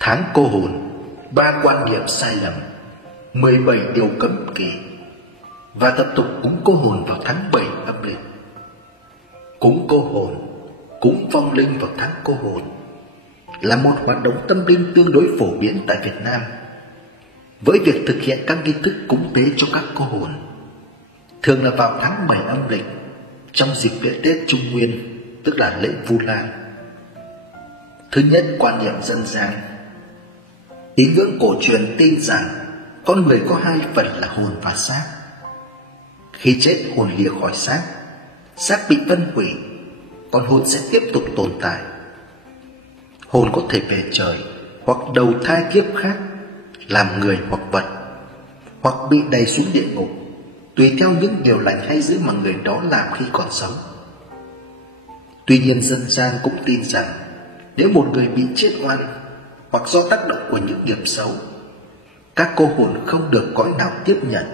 Tháng cô hồn, 3 quan niệm sai lầm, 17 điều cấm kỵ và tập tục cúng cô hồn vào tháng 7 âm lịch. Cúng cô hồn, cúng vong linh vào tháng cô hồn là một hoạt động tâm linh tương đối phổ biến tại Việt Nam, với việc thực hiện các nghi thức cúng tế cho các cô hồn thường là vào tháng 7 âm lịch, trong dịp lễ Tết Trung Nguyên, tức là lễ Vu Lan. Thứ nhất, quan niệm dân gian. Tín ngưỡng cổ truyền tin rằng con người có hai phần là hồn và xác. Khi chết, hồn lìa khỏi xác, xác bị phân hủy, còn hồn sẽ tiếp tục tồn tại. Hồn có thể về trời hoặc đầu thai kiếp khác, làm người hoặc vật, hoặc bị đày xuống địa ngục, tùy theo những điều lành hay dữ mà người đó làm khi còn sống. Tuy nhiên, dân gian cũng tin rằng nếu một người bị chết oan hoặc do tác động của những nghiệp xấu, các cô hồn không được cõi nào tiếp nhận,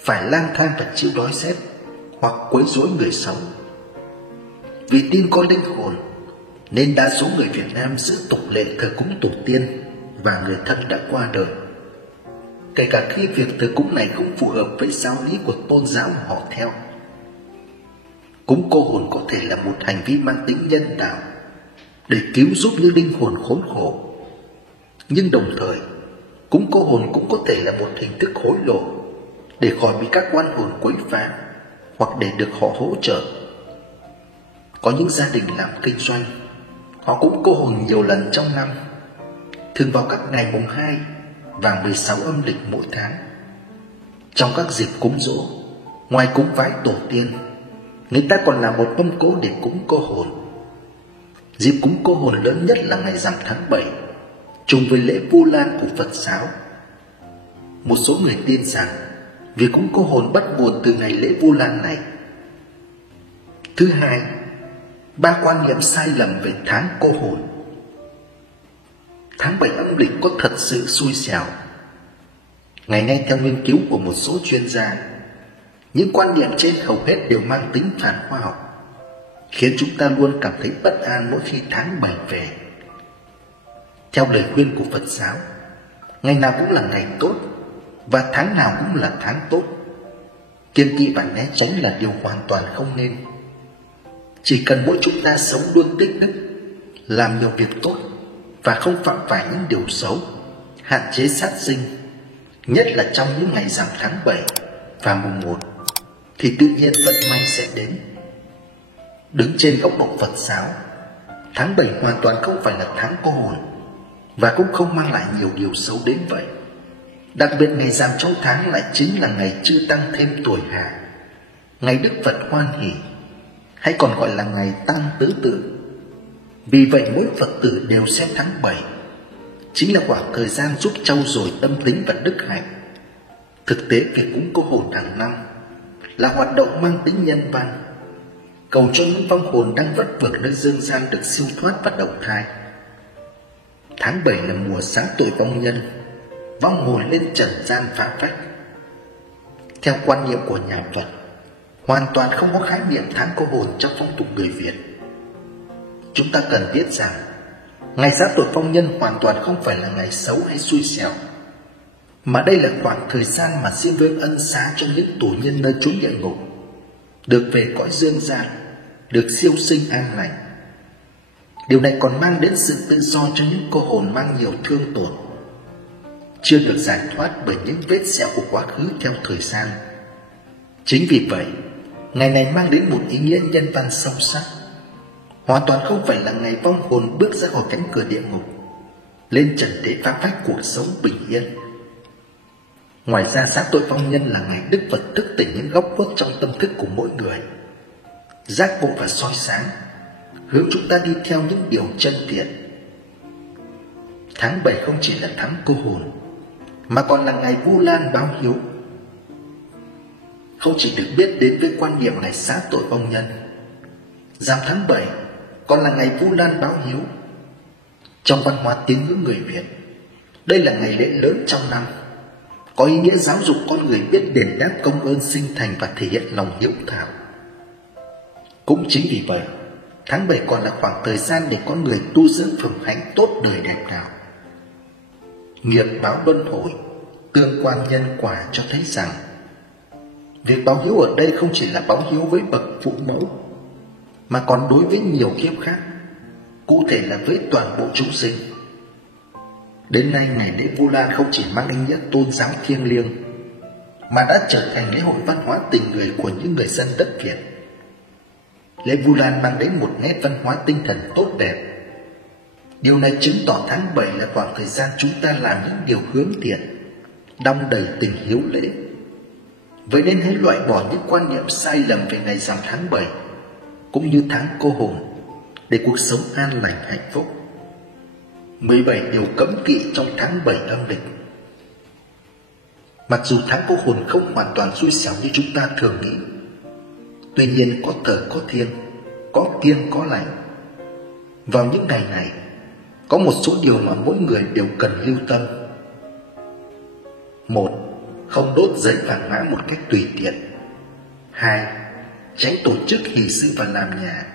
phải lang thang và chịu đói rét hoặc quấy rối người sống. Vì tin có linh hồn nên đa số người Việt Nam giữ tục lệ thờ cúng tổ tiên và người thân đã qua đời, kể cả khi việc thờ cúng này không phù hợp với giáo lý của tôn giáo mà họ theo. Cúng cô hồn có thể là một hành vi mang tính nhân đạo để cứu giúp những linh hồn khốn khổ, nhưng đồng thời cúng cô hồn cũng có thể là một hình thức hối lộ để khỏi bị các oan hồn quấy phá hoặc để được họ hỗ trợ. Có những gia đình làm kinh doanh, họ cúng cô hồn nhiều lần trong năm, thường vào các ngày mùng 2 và 16 âm lịch mỗi tháng. Trong các dịp cúng giỗ, ngoài cúng vái tổ tiên, người ta còn làm một mâm cỗ để cúng cô hồn. Dịp cúng cô hồn lớn nhất là ngày rằm tháng 7, trùng với lễ Vu Lan của Phật giáo. Một số người tin rằng việc cúng cô hồn bắt nguồn từ ngày lễ Vu Lan này. Thứ hai, 3 quan niệm sai lầm về tháng cô hồn. Tháng 7 âm lịch có thật sự xui xẻo? Ngày nay, theo nghiên cứu của một số chuyên gia, những quan niệm trên hầu hết đều mang tính phản khoa học, khiến chúng ta luôn cảm thấy bất an mỗi khi tháng 7 về. Theo lời khuyên của Phật giáo, ngày nào cũng là ngày tốt và tháng nào cũng là tháng tốt. Kiêng kỵ và né tránh là điều hoàn toàn không nên. Chỉ cần mỗi chúng ta sống luôn tích đức, làm nhiều việc tốt và không phạm phải những điều xấu, hạn chế sát sinh, nhất là trong những ngày rằm tháng 7 và mùng 1, thì tự nhiên vận may sẽ đến. Đứng trên góc độ Phật giáo, tháng 7 hoàn toàn không phải là tháng cô hồn và cũng không mang lại nhiều điều xấu đến vậy. Đặc biệt ngày rằm trong tháng lại chính là ngày chưa tăng thêm tuổi hạ, ngày Đức Phật hoan hỷ, hay còn gọi là ngày tăng tứ tự. Vì vậy mỗi Phật tử đều xem tháng 7 chính là khoảng thời gian giúp trau dồi tâm tính và đức hạnh. Thực tế, việc cúng cô hồn hàng năm là hoạt động mang tính nhân văn, cầu cho những vong hồn đang vất vưởng nơi dương gian được siêu thoát và đầu thai. Tháng 7 là mùa sáng tội vong nhân, vong hồn lên trần gian phá phách. Theo quan niệm của nhà Phật, hoàn toàn không có khái niệm tháng cô hồn trong phong tục người Việt. Chúng ta cần biết rằng ngày giáp tội vong nhân hoàn toàn không phải là ngày xấu hay xui xẻo, mà đây là khoảng thời gian mà xin vương ân xá cho những tù nhân nơi chốn địa ngục, được về cõi dương gian, được siêu sinh an lành. Điều này còn mang đến sự tự do cho những cô hồn mang nhiều thương tổn, chưa được giải thoát bởi những vết sẹo của quá khứ theo thời gian. Chính vì vậy, ngày này mang đến một ý nghĩa nhân văn sâu sắc, hoàn toàn không phải là ngày vong hồn bước ra khỏi cánh cửa địa ngục, lên trần để phá phách cuộc sống bình yên. Ngoài ra, sáng tội vong nhân là ngày Đức Phật thức tỉnh những góc khuất trong tâm thức của mỗi người, giác ngộ và soi sáng, hướng chúng ta đi theo những điều chân thiện. Tháng 7 không chỉ là tháng cô hồn, mà còn là ngày Vu Lan báo hiếu. Không chỉ được biết đến với quan niệm ngày xá tội vong nhân, rằm tháng 7 còn là ngày Vu Lan báo hiếu. Trong văn hóa tín ngưỡng người Việt, đây là ngày lễ lớn trong năm, có ý nghĩa giáo dục con người biết đền đáp công ơn sinh thành và thể hiện lòng hiếu thảo. Cũng chính vì vậy, tháng 7 còn là khoảng thời gian để con người tu dưỡng phẩm hạnh tốt đời đẹp đạo, Nghiệp báo luân hồi, tương quan nhân quả cho thấy rằng việc báo hiếu ở đây không chỉ là báo hiếu với bậc phụ mẫu, mà còn đối với nhiều kiếp khác, cụ thể là với toàn bộ chúng sinh. Đến nay, ngày lễ Vu Lan không chỉ mang ý nghĩa tôn giáo thiêng liêng, mà đã trở thành lễ hội văn hóa tình người của những người dân đất Việt. Lễ Vu Lan mang đến một nét văn hóa tinh thần tốt đẹp. Điều này chứng tỏ tháng 7 là khoảng thời gian chúng ta làm những điều hướng thiện, đong đầy tình hiếu lễ. Vậy nên hãy loại bỏ những quan niệm sai lầm về ngày rằm tháng 7, cũng như tháng cô hồn, để cuộc sống an lành hạnh phúc. 17 điều cấm kỵ trong tháng 7 âm lịch. Mặc dù tháng cô hồn không hoàn toàn xui xẻo như chúng ta thường nghĩ, tuy nhiên có thở có thiêng, có kiêng có lành. Vào những ngày này, có một số điều mà mỗi người đều cần lưu tâm. 1. Không đốt giấy vàng mã một cách tùy tiện. 2. Tránh tổ chức hỷ sự và làm nhà,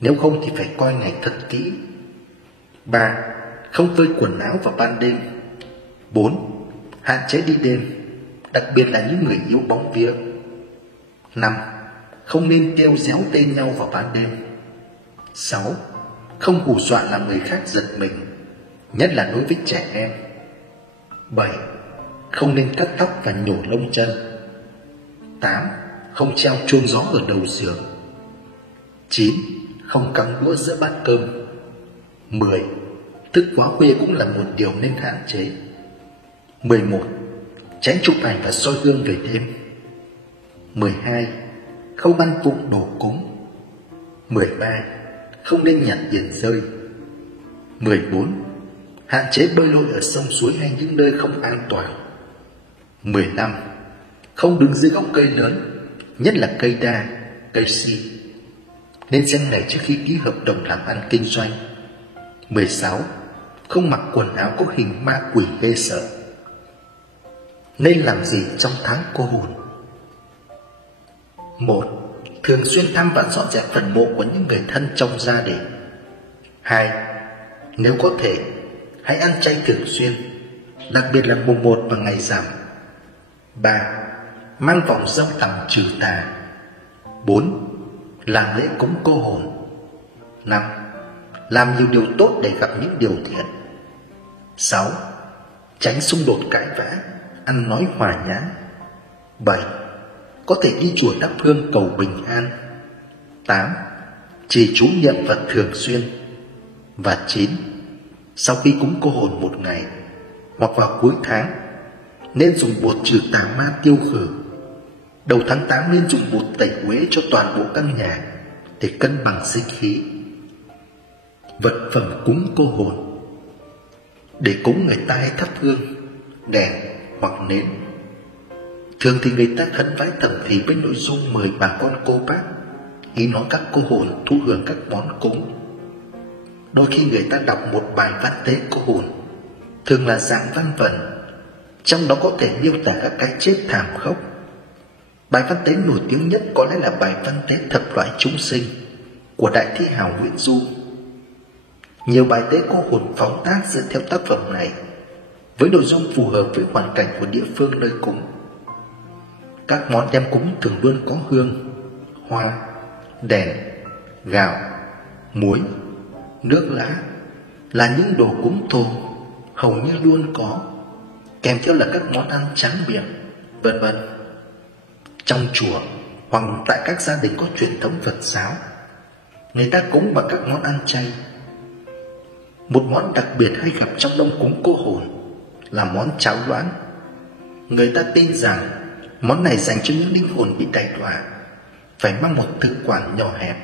nếu không thì phải coi ngày thật kỹ. 3. Không phơi quần áo vào ban đêm. 4. Hạn chế đi đêm, đặc biệt là những người yếu bóng vía. 5. Không nên trêu réo tên nhau vào ban đêm. 6. Không hù dọa làm người khác giật mình, nhất là đối với trẻ em. 7. Không nên cắt tóc và nhổ lông chân. 8. Không treo chuông gió ở đầu giường. 9. Không cắm đũa giữa bát cơm. 10. Thức quá khuya cũng là một điều nên hạn chế. 11. Tránh chụp ảnh và soi gương về đêm. 12. Không ăn vụng đồ cúng. 13. Không nên nhặt tiền rơi. 14. Hạn chế bơi lội ở sông suối hay những nơi không an toàn. 15. Không đứng dưới gốc cây lớn, nhất là cây đa, cây si. Nên xem ngày trước khi ký hợp đồng làm ăn kinh doanh. 16. Không mặc quần áo có hình ma quỷ ghê sợ. Nên làm gì trong tháng cô hồn? 1. Thường xuyên thăm và dọn dẹp phần mộ của những người thân trong gia đình. 2. Nếu có thể, hãy ăn chay thường xuyên, đặc biệt là mùng 1 và ngày rằm. 3. Mang vòng dông tằm trừ tà. 4. Làm lễ cúng cô hồn. 5. Làm nhiều điều tốt để gặp những điều thiện. 6. Tránh xung đột cãi vã, ăn nói hòa nhã. 7. Có thể đi chùa thắp hương cầu bình an. 8. Trì chú niệm Phật thường xuyên. Và 9. Sau khi cúng cô hồn một ngày hoặc vào cuối tháng, nên dùng bột trừ tà ma tiêu khử. Đầu tháng 8 nên dùng bột tẩy uế cho toàn bộ căn nhà để cân bằng sinh khí. Vật phẩm cúng cô hồn. Để cúng, người ta hay thắp hương, đèn hoặc nến. Thường thì người ta khấn vái thầm thì với nội dung mời bà con cô bác, ý nói các cô hồn thụ hưởng các món cúng. Đôi khi người ta đọc một bài văn tế cô hồn, thường là dạng văn vần, trong đó có thể miêu tả các cái chết thảm khốc. Bài văn tế nổi tiếng nhất có lẽ là bài văn tế Thập loại chúng sinh của đại thi hào Nguyễn Du. Nhiều bài tế cô hồn phóng tác dựa theo tác phẩm này, với nội dung phù hợp với hoàn cảnh của địa phương nơi cúng. Các món đem cúng thường luôn có hương, hoa, đèn, gạo, muối, nước lá, là những đồ cúng thô hầu như luôn có, kèm theo là các món ăn tráng miệng, vân vân. Trong chùa hoặc tại các gia đình có truyền thống Phật giáo, người ta cúng bằng các món ăn chay. Một món đặc biệt hay gặp trong đông cúng cô hồn là món cháo loãng. Người ta tin rằng món này dành cho những linh hồn bị đày đọa, phải mang một thực quản nhỏ hẹp,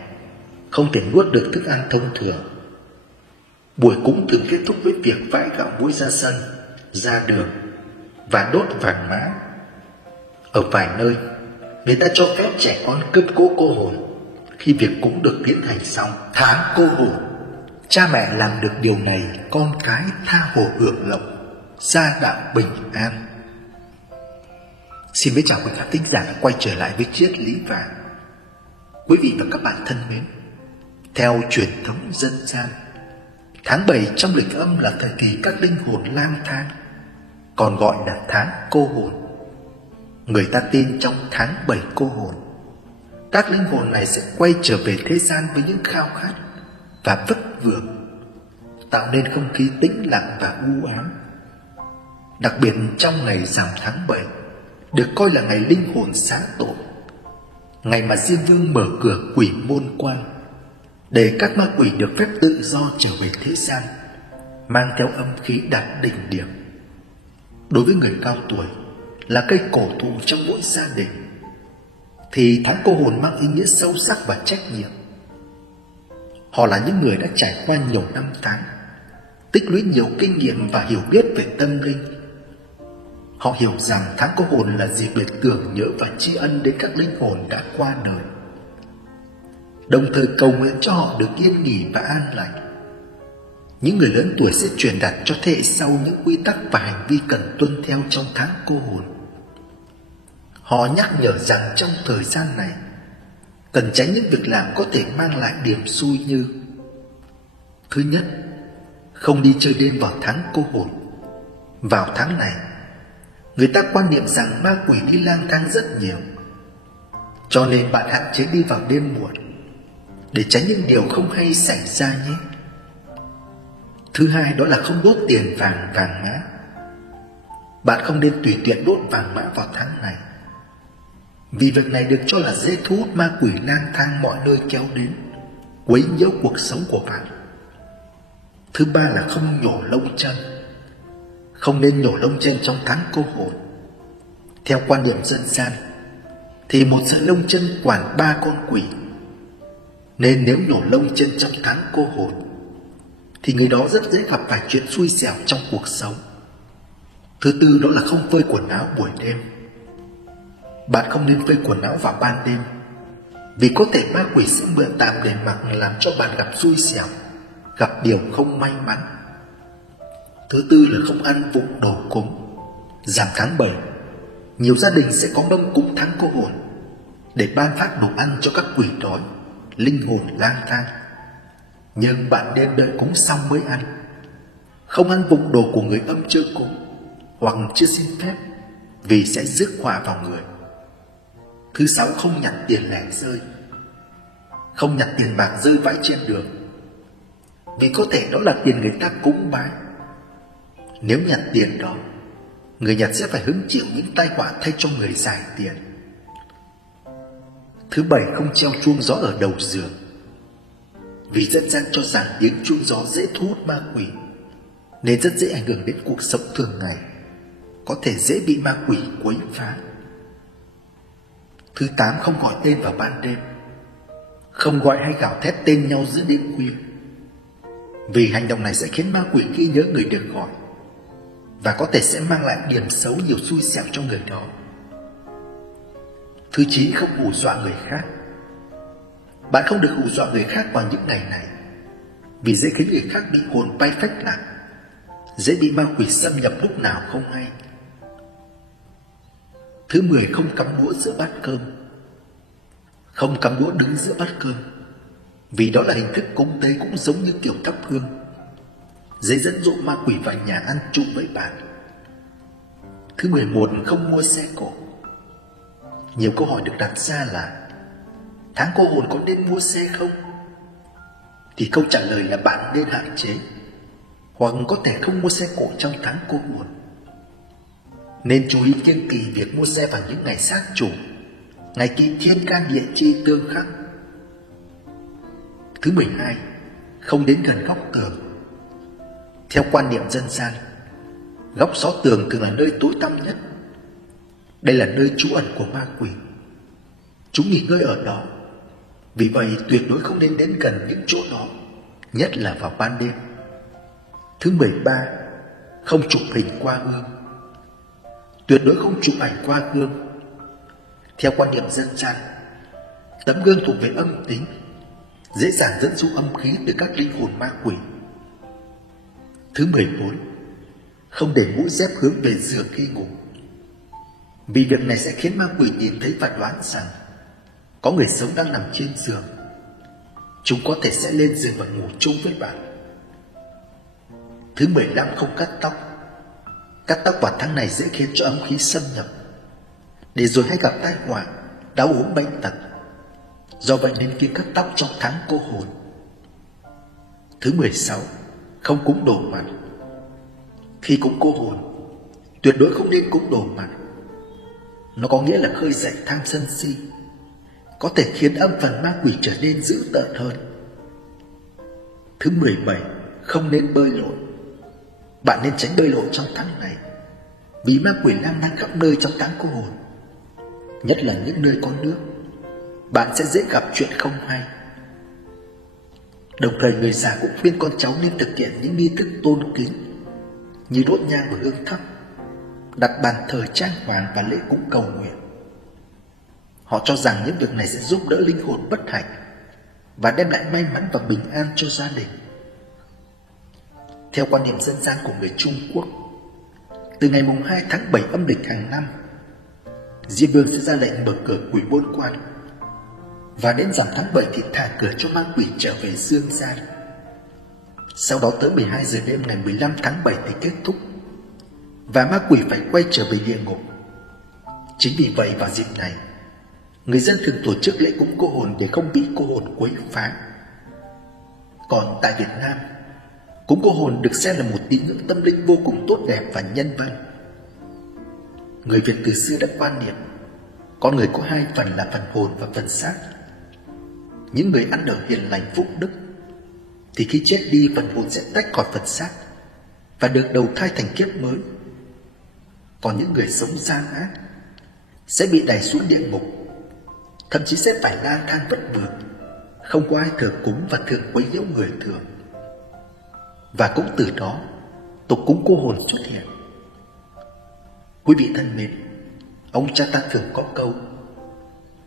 không thể nuốt được thức ăn thông thường. Buổi cúng thường kết thúc với việc vãi gạo muối ra sân, ra đường và đốt vàng mã. Ở vài nơi, người ta cho phép trẻ con cướp cỗ cô hồn khi việc cúng được tiến hành xong. Tháng cô hồn, cha mẹ làm được điều này, con cái tha hồ hưởng lộc, gia đạo bình an. Xin chào quý khán thính giả đã quay trở lại với triết lý vàng. Quý vị và các bạn thân mến, theo truyền thống dân gian, tháng 7 trong lịch âm là thời kỳ các linh hồn lang thang, còn gọi là tháng cô hồn. Người ta tin trong tháng 7 cô hồn, các linh hồn này sẽ quay trở về thế gian với những khao khát và vất vưởng, tạo nên không khí tĩnh lặng và u ám. Đặc biệt trong ngày rằm tháng 7 được coi là ngày linh hồn sáng tội, ngày mà Diêm Vương mở cửa quỷ môn quan để các ma quỷ được phép tự do trở về thế gian, mang theo âm khí đạt đỉnh điểm. Đối với người cao tuổi là cây cổ thụ trong mỗi gia đình, thì tháng cô hồn mang ý nghĩa sâu sắc và trách nhiệm. Họ là những người đã trải qua nhiều năm tháng, tích lũy nhiều kinh nghiệm và hiểu biết về tâm linh. Họ hiểu rằng tháng cô hồn là dịp để tưởng nhớ và tri ân đến các linh hồn đã qua đời, đồng thời cầu nguyện cho họ được yên nghỉ và an lành. Những người lớn tuổi sẽ truyền đạt cho thế hệ sau những quy tắc và hành vi cần tuân theo trong tháng cô hồn. Họ nhắc nhở rằng trong thời gian này cần tránh những việc làm có thể mang lại điểm xui như: thứ nhất, không đi chơi đêm vào tháng cô hồn. Vào tháng này, người ta quan niệm rằng ma quỷ đi lang thang rất nhiều, cho nên bạn hạn chế đi vào đêm muộn để tránh những điều không hay xảy ra nhé. Thứ hai, đó là không đốt tiền vàng mã. Bạn không nên tùy tiện đốt vàng mã vào tháng này, vì việc này được cho là dễ thu hút ma quỷ lang thang mọi nơi kéo đến, quấy nhiễu cuộc sống của bạn. Thứ ba là không nhổ lông chân. Không nên nhổ lông chân trong tháng cô hồn. Theo quan niệm dân gian thì một sợi lông chân quản 3 con quỷ, nên nếu nhổ lông chân trong tháng cô hồn thì người đó rất dễ gặp phải chuyện xui xẻo trong cuộc sống. Thứ tư, đó là không phơi quần áo buổi đêm. Bạn không nên phơi quần áo vào ban đêm, vì có thể ma quỷ sẽ mượn tạm để mặc, làm cho bạn gặp xui xẻo, gặp điều không may mắn. Thứ tư là không ăn vụng đồ cúng. Rằm tháng 7, nhiều gia đình sẽ có mâm cúng tháng cô hồn để ban phát đồ ăn cho các quỷ đói, linh hồn lang thang. Nhưng bạn nên đợi cúng xong mới ăn, không ăn vụng đồ của người âm chưa cúng hoặc chưa xin phép, vì sẽ rước họa vào người. Thứ sáu, không nhặt tiền lẻ rơi. Không nhặt tiền bạc rơi vãi trên đường, vì có thể đó là tiền người ta cúng bái. Nếu nhặt tiền đó, người nhặt sẽ phải hứng chịu những tai họa thay cho người giải tiền. Thứ bảy, không treo chuông gió ở đầu giường. Vì dân gian cho rằng tiếng chuông gió dễ thu hút ma quỷ, nên rất dễ ảnh hưởng đến cuộc sống thường ngày, có thể dễ bị ma quỷ quấy phá. Thứ tám, không gọi tên vào ban đêm. Không gọi hay gào thét tên nhau giữa đêm khuya, vì hành động này sẽ khiến ma quỷ ghi nhớ người được gọi, và có thể sẽ mang lại điểm xấu, nhiều xui xẻo cho người đó. Thứ chín, không hù dọa người khác. Bạn không được hù dọa người khác vào những ngày này, vì dễ khiến người khác bị hồn bay phách lạc, dễ bị ma quỷ xâm nhập lúc nào không hay. Thứ 10, không cắm đũa giữa bát cơm. Không cắm đũa đứng giữa bát cơm, vì đó là hình thức cúng tế cũng giống như kiểu thắp hương, dễ dẫn dụ ma quỷ vào nhà ăn chung với bạn. Thứ 11, không mua xe cộ. Nhiều câu hỏi được đặt ra là: tháng cô hồn có nên mua xe không? Thì câu trả lời là bạn nên hạn chế, hoặc có thể không mua xe cộ trong tháng cô hồn. Nên chú ý kiêng kỵ việc mua xe vào những ngày sát chủ, ngày kim thiên can địa chi tương khắc. Thứ 12, không đến gần góc tường. Theo quan niệm dân gian, góc xó tường thường là nơi tối tăm nhất. Đây là nơi trú ẩn của ma quỷ, chúng nghỉ ngơi ở đó. Vì vậy tuyệt đối không nên đến gần những chỗ đó, nhất là vào ban đêm. Thứ 13, không chụp hình qua gương. Tuyệt đối không chụp ảnh qua gương. Theo quan niệm dân gian, tấm gương thuộc về âm tính, dễ dàng dẫn dụ âm khí từ các linh hồn ma quỷ. Thứ 14, không để mũ dép hướng về giường khi ngủ. Vì việc này sẽ khiến ma quỷ nhìn thấy và đoán rằng có người sống đang nằm trên giường. Chúng có thể sẽ lên giường và ngủ chung với bạn. Thứ 15, không cắt tóc. Cắt tóc vào tháng này dễ khiến cho âm khí xâm nhập, để rồi hay gặp tai họa, đau ốm bệnh tật. Do vậy nên việc cắt tóc trong tháng cô hồn. Thứ 16, không cúng đồ mặt. Khi cúng cô hồn, tuyệt đối không nên cúng đồ mặt. Nó có nghĩa là khơi dậy tham sân si, có thể khiến âm phần ma quỷ trở nên dữ tợn hơn. Thứ 17, không nên bơi lội. Bạn nên tránh bơi lội trong tháng này, vì ma quỷ lang thang khắp nơi trong tháng cô hồn, nhất là những nơi có nước. Bạn sẽ dễ gặp chuyện không hay. Đồng thời người già cũng khuyên con cháu nên thực hiện những nghi thức tôn kính như đốt nhang và hương thắp, đặt bàn thờ trang hoàng và lễ cúng cầu nguyện. Họ cho rằng những việc này sẽ giúp đỡ linh hồn bất hạnh và đem lại may mắn và bình an cho gia đình. Theo quan niệm dân gian của người Trung Quốc, từ ngày mùng 2 tháng 7 âm lịch hàng năm, Diêm Vương sẽ ra lệnh mở cửa quỷ môn quan, và đến rằm tháng 7 thì thả cửa cho ma quỷ trở về dương gian. Sau đó tới 12 giờ đêm ngày 15 tháng 7 thì kết thúc, và ma quỷ phải quay trở về địa ngục. Chính vì vậy vào dịp này, người dân thường tổ chức lễ cúng cô hồn để không bị cô hồn quấy phá. Còn tại Việt Nam, cúng cô hồn được xem là một tín ngưỡng tâm linh vô cùng tốt đẹp và nhân văn. Người Việt từ xưa đã quan niệm con người có hai phần là phần hồn và phần xác. Những người ăn ở hiền lành phúc đức thì khi chết đi phần hồn sẽ tách khỏi phần xác và được đầu thai thành kiếp mới. Còn những người sống gian ác sẽ bị đày xuống địa ngục, thậm chí sẽ phải lang thang vất vưởng, không có ai thờ cúng và thường quấy nhiễu người thường. Và cũng từ đó tục cúng cô hồn xuất hiện. Quý vị thân mến, ông cha ta thường có câu: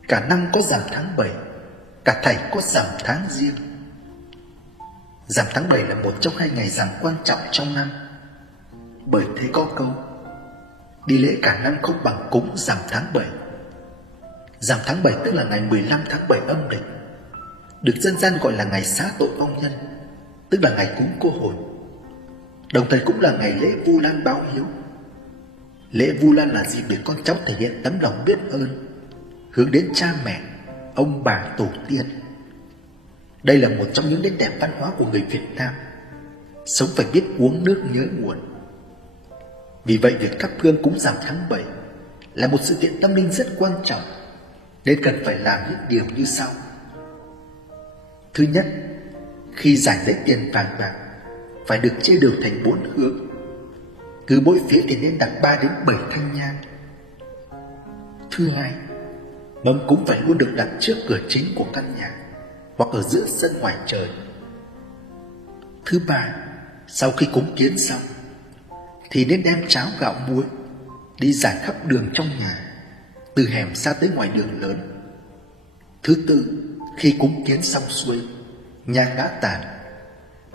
cả năm có rằm tháng 7, cả thảy có rằm tháng riêng. Rằm tháng 7 là một trong hai ngày rằm quan trọng trong năm. Bởi thế có câu: đi lễ cả năm không bằng cúng rằm tháng 7. Rằm tháng 7 tức là ngày 15 tháng 7 âm lịch, được dân gian gọi là ngày xá tội vong nhân, tức là ngày cúng cô hồn. Đồng thời cũng là ngày lễ Vu Lan báo hiếu. Lễ Vu Lan là dịp để con cháu thể hiện tấm lòng biết ơn, hướng đến cha mẹ, ông bà, tổ tiên. Đây là một trong những nét đẹp văn hóa của người Việt Nam, sống phải biết uống nước nhớ nguồn. Vì vậy việc thắp hương cúng rằm tháng 7 là một sự kiện tâm linh rất quan trọng, nên cần phải làm những điều như sau. Thứ nhất, khi rải lấy tiền vàng bạc phải được chia đều thành 4 hướng, cứ mỗi phía thì nên đặt 3 đến 7 thanh nhang. Thứ hai, mâm cúng phải luôn được đặt trước cửa chính của căn nhà hoặc ở giữa sân ngoài trời. Thứ ba, sau khi cúng kiến xong thì nên đem cháo gạo muối đi rải khắp đường trong nhà, từ hẻm xa tới ngoài đường lớn. Thứ tư, khi cúng kiến xong xuôi, nhang đã tàn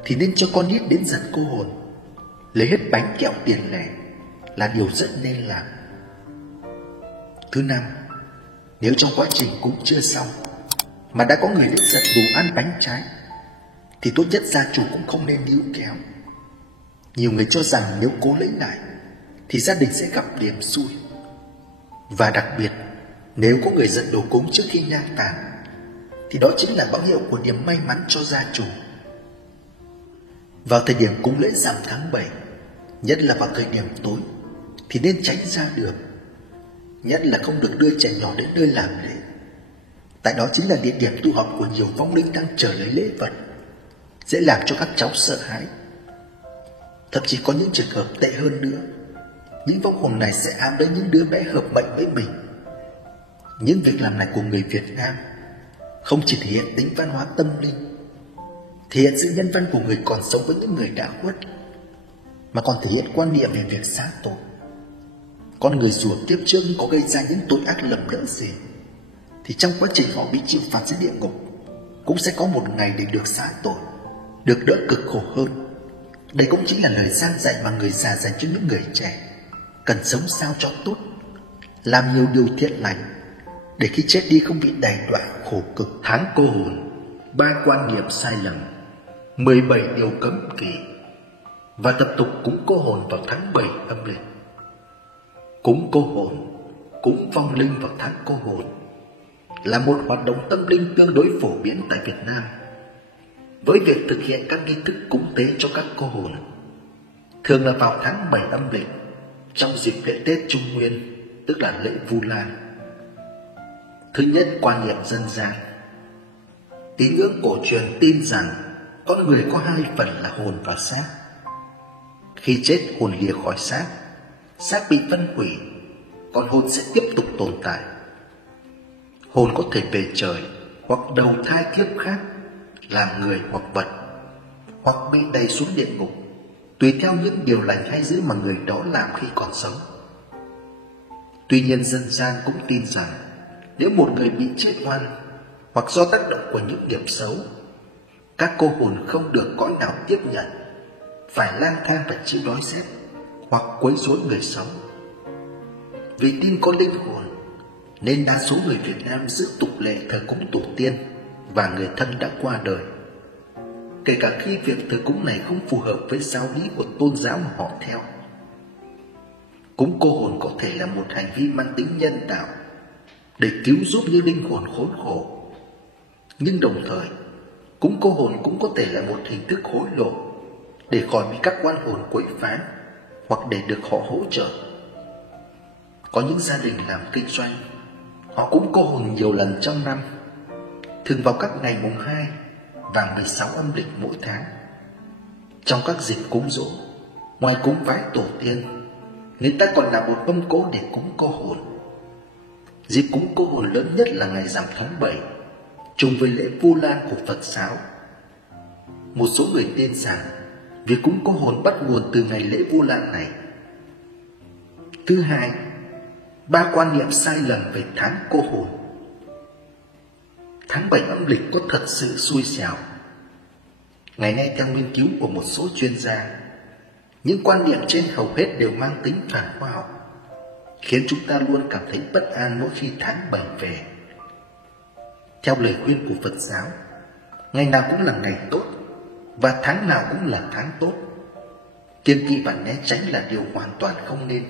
thì nên cho con nít đến dẫn cô hồn, lấy hết bánh kẹo tiền lẻ là điều rất nên làm. Thứ năm, nếu trong quá trình cúng chưa xong mà đã có người đến giật đồ ăn bánh trái thì tốt nhất gia chủ cũng không nên níu kéo. Nhiều người cho rằng nếu cố lấy lại thì gia đình sẽ gặp điểm xui. Và đặc biệt, nếu có người giật đồ cúng trước khi nhang tàn thì đó chính là báo hiệu của niềm may mắn cho gia chủ. Vào thời điểm cúng lễ rằm tháng 7, nhất là vào thời điểm tối, thì nên tránh ra đường, nhất là không được đưa trẻ nhỏ đến nơi làm lễ. Tại đó chính là địa điểm tụ họp của nhiều vong linh đang chờ lấy lễ vật, dễ làm cho các cháu sợ hãi. Thậm chí có những trường hợp tệ hơn nữa, những vong hồn này sẽ ám lấy những đứa bé hợp mệnh với mình. Những việc làm này của người Việt Nam không chỉ thể hiện tính văn hóa tâm linh, thể hiện sự nhân văn của người còn sống với những người đã khuất, mà còn thể hiện quan niệm về việc xá tội. Con người dù kiếp trước có gây ra những tội ác lầm lỡ gì thì trong quá trình họ bị chịu phạt dưới địa ngục cũng sẽ có một ngày để được xá tội, được đỡ cực khổ hơn. Đây cũng chính là lời gian dạy mà người già dành cho những người trẻ, cần sống sao cho tốt, làm nhiều điều thiện lành để khi chết đi không bị đày đọa khổ cực. Tháng cô hồn, 3 quan niệm sai lầm, 17 điều cấm kỵ và tập tục cúng cô hồn vào tháng 7 âm lịch. Cúng cô hồn, cúng vong linh vào tháng cô hồn là một hoạt động tâm linh tương đối phổ biến tại Việt Nam, với việc thực hiện các nghi thức cúng tế cho các cô hồn, thường là vào tháng 7 âm lịch, trong dịp lễ Tết Trung Nguyên, tức là lễ Vu Lan. Thứ nhất, quan niệm dân gian. Tín ngưỡng cổ truyền tin rằng con người có hai phần là hồn và xác. Khi chết, hồn lìa khỏi xác, xác bị phân hủy, còn hồn sẽ tiếp tục tồn tại. Hồn có thể về trời hoặc đầu thai kiếp khác, làm người hoặc vật, hoặc bị đày xuống địa ngục, tùy theo những điều lành hay dữ mà người đó làm khi còn sống. Tuy nhiên, dân gian cũng tin rằng nếu một người bị chết oan hoặc do tác động của những điểm xấu, các cô hồn không được cõi nào tiếp nhận, phải lang thang và chịu đói rét hoặc quấy rối người sống. Vì tin có linh hồn nên đa số người Việt Nam giữ tục lệ thờ cúng tổ tiên và người thân đã qua đời, kể cả khi việc thờ cúng này không phù hợp với giáo lý của tôn giáo mà họ theo. Cúng cô hồn có thể là một hành vi mang tính nhân đạo để cứu giúp những linh hồn khốn khổ, nhưng đồng thời cúng cô hồn cũng có thể là một hình thức hối lộ để khỏi bị các oan hồn quấy phá hoặc để được họ hỗ trợ. Có những gia đình làm kinh doanh, họ cúng cô hồn nhiều lần trong năm, thường vào các ngày mùng 2 và 16 âm lịch mỗi tháng. Trong các dịp cúng giỗ, ngoài cúng vái tổ tiên, người ta còn làm một mâm cỗ để cúng cô hồn. Dịp cúng cô hồn lớn nhất là ngày rằm tháng 7, trùng với lễ Vu Lan của Phật giáo. Một số người tin rằng việc cúng cô hồn bắt nguồn từ ngày lễ Vu Lan này. Thứ hai, 3 quan niệm sai lầm về tháng cô hồn. Tháng 7 âm lịch có thật sự xui xẻo. Ngày nay, theo nghiên cứu của một số chuyên gia, những quan niệm trên hầu hết đều mang tính phản khoa học, khiến chúng ta luôn cảm thấy bất an mỗi khi tháng 7 về. Theo lời khuyên của Phật giáo, ngày nào cũng là ngày tốt và tháng nào cũng là tháng tốt. Kiêng kỵ và né tránh là điều hoàn toàn không nên.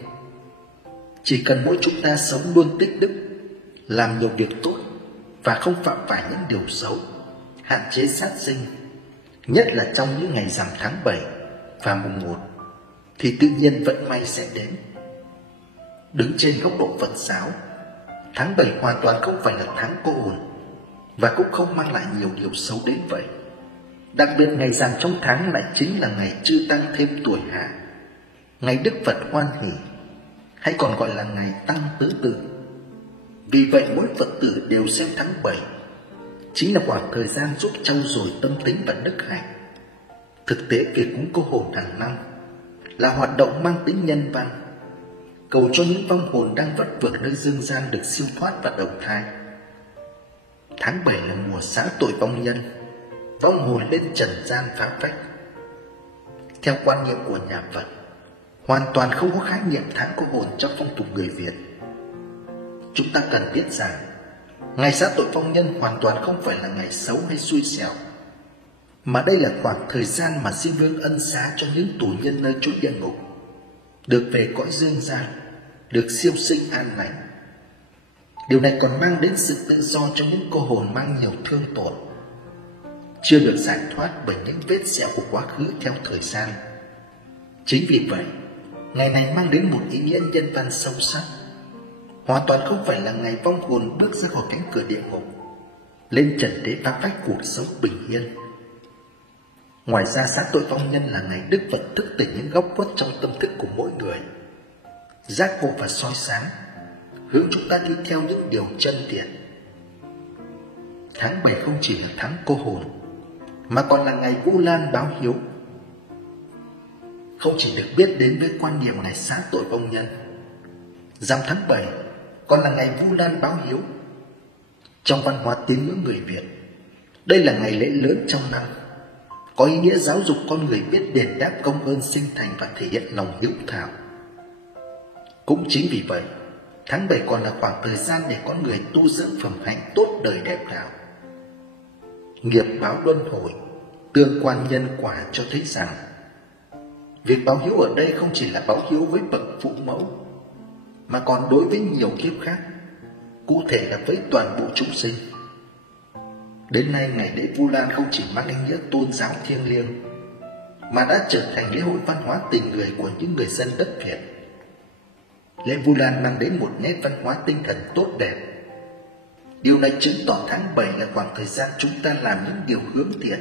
Chỉ cần mỗi chúng ta sống luôn tích đức, làm nhiều việc tốt và không phạm phải những điều xấu, hạn chế sát sinh, nhất là trong những ngày rằm tháng 7 và mùng 1, thì tự nhiên vận may sẽ đến. Đứng trên góc độ Phật giáo, tháng 7 hoàn toàn không phải là tháng cô hồn và cũng không mang lại nhiều điều xấu đến vậy. Đặc biệt ngày rằm trong tháng lại chính là ngày Chư Tăng thêm tuổi hạ, ngày Đức Phật hoan hỷ, hay còn gọi là ngày Tăng Tứ Tự. Vì vậy mỗi Phật tử đều xem tháng 7 chính là khoảng thời gian giúp trau dồi tâm tính và đức hạnh. Thực tế, việc cúng cô hồn hàng năm là hoạt động mang tính nhân văn, cầu cho những vong hồn đang vất vưởng nơi dương gian được siêu thoát và đầu thai. Tháng 7 là mùa xá tội vong nhân, vong hồn lên trần gian phá phách. Theo quan niệm của nhà Phật, hoàn toàn không có khái niệm tháng cô hồn trong phong tục người Việt. Chúng ta cần biết rằng ngày xá tội vong nhân hoàn toàn không phải là ngày xấu hay xui xẻo, mà đây là khoảng thời gian mà Diêm Vương ân xá cho những tù nhân nơi chốn địa ngục được về cõi dương gian, được siêu sinh an lành. Điều này còn mang đến sự tự do cho những cô hồn mang nhiều thương tổn, chưa được giải thoát bởi những vết sẹo của quá khứ theo thời gian. Chính vì vậy, ngày này mang đến một ý nghĩa nhân văn sâu sắc, hoàn toàn không phải là ngày vong hồn bước ra khỏi cánh cửa địa ngục, lên trần thế phá phách cuộc sống bình yên. Ngoài ra, xá tội vong nhân là ngày Đức Phật thức tỉnh những góc khuất trong tâm thức của mỗi người, giác ngộ và soi sáng, hướng chúng ta đi theo những điều chân thiện. Tháng 7 không chỉ là tháng cô hồn, mà còn là ngày Vu Lan báo hiếu. Không chỉ được biết đến với quan niệm ngày xá tội vong nhân, rằm tháng 7 còn là ngày Vu Lan báo hiếu. Trong văn hóa tín ngưỡng người Việt, đây là ngày lễ lớn trong năm, có ý nghĩa giáo dục con người biết đền đáp công ơn sinh thành và thể hiện lòng hiếu thảo. Cũng chính vì vậy, tháng 7 còn là khoảng thời gian để con người tu dưỡng phẩm hạnh tốt đời đẹp đạo. Nghiệp báo luân hồi, tương quan nhân quả cho thấy rằng việc báo hiếu ở đây không chỉ là báo hiếu với bậc phụ mẫu, mà còn đối với nhiều kiếp khác, cụ thể là với toàn bộ chúng sinh. Đến nay, ngày lễ Vu Lan không chỉ mang ý nghĩa tôn giáo thiêng liêng, mà đã trở thành lễ hội văn hóa tình người của những người dân đất Việt. Lễ Vu Lan mang đến một nét văn hóa tinh thần tốt đẹp. Điều này chứng tỏ tháng 7 là khoảng thời gian chúng ta làm những điều hướng thiện,